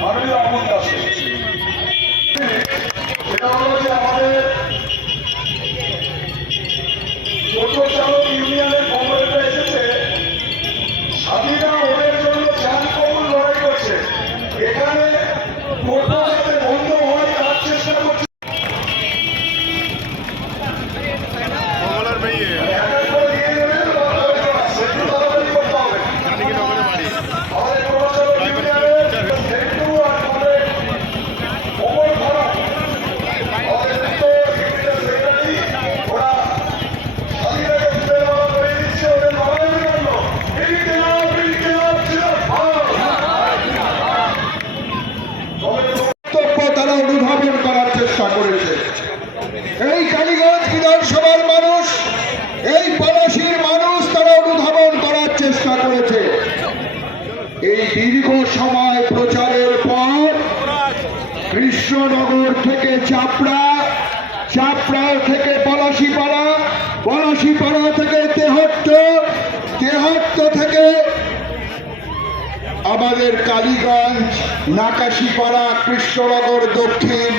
ভারতীয় আমল দাস কৃষ্ণনগর থেকে চাপড়া চাপড়া থেকে পলাশিপাড়া পলাশিপাড়া থেকে তেহট্ট তেহট্ট থেকে আমাদের কালীগঞ্জ, নাকাশিপাড়া, কৃষ্ণনগর দক্ষিণ,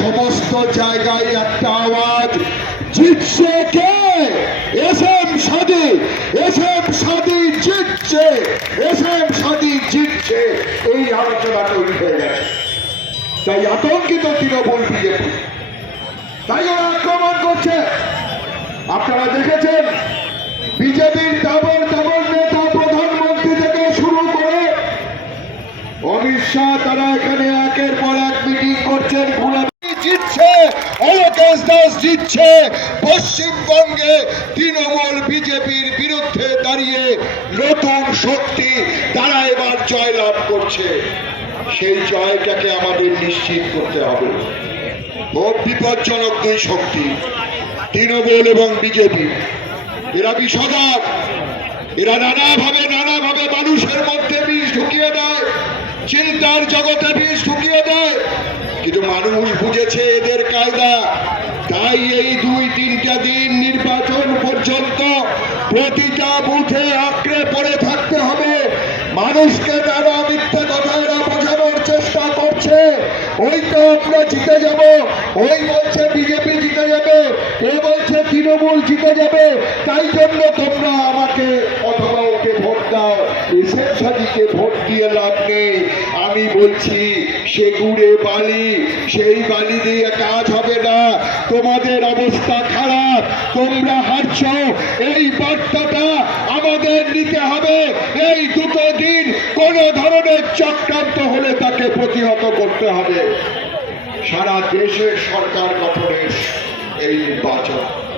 সমস্ত জায়গায় একটা আওয়াজ। জিতছে কে? S M Sadi S M Sadi জিতছে, এস এম সাদি জিতছে এই আলোচনা তৈরি হয়ে গেছে তাই আতঙ্কিত তৃণমূল বিজেপি। তাই ওরা আক্রমণ করছে। আপনারা দেখেছেন, বিজেপির ডাবল ডাবল নেতা প্রধানমন্ত্রী থেকে শুরু করে অমিত শাহ তারা এখানে একের পর এক মিটিং করছেন অলোকেশ দাস জিতছে পশ্চিমবঙ্গে তৃণমূল বিজেপির বিরুদ্ধে দাঁড়িয়ে নতুন শক্তি তারা এবার জয়লাভ করছে। সেই জয়টাকে আমাদের নিশ্চিত করতে হবে। খুব বিপজ্জনক দুই শক্তি, তৃণমূল এবং বিজেপি। এরা বিষধর, এরা নানাভাবে নানাভাবে মানুষের মধ্যে বিষ ঢুকিয়ে দেয়, চিন্তার জগতে বিষ ঢুকিয়ে দেয়। কিন্তু মানুষ বুঝেছে এদের কায়দা। তাই এই দুই তিনটা দিন নির্বাচন পর্যন্ত প্রতিটা বুথে আঁকড়ে পড়ে থাকতে হবে। মানুষকে নানা মিথ্যে কথা বোঝানোর চেষ্টা করছে, ওই তো আমরা জিতে যাব, ওই বলছে বিজেপি জিতে যাবে, এ বলছে তৃণমূল জিতে যাবে। তাই জন্য তোমরা আমাকে অথবা ওকে ভোট দাও এসএম সাদিকে ভোট দিয়ে লাভ নেই। আমি বলছি, সে গুড়ে বালি, সেই বালি দিয়ে কাজ হবে না। তোমাদের অবস্থা খারাপ, তোমরা হারছ। এই বার্তাটা আমাদের নিতে হবে। এই দুটো দিন কোন ধরনের চক্রান্ত হলে তাকে প্রতিহত করতে হবে। সারা দেশের সরকার গঠনের এই নির্বাচন।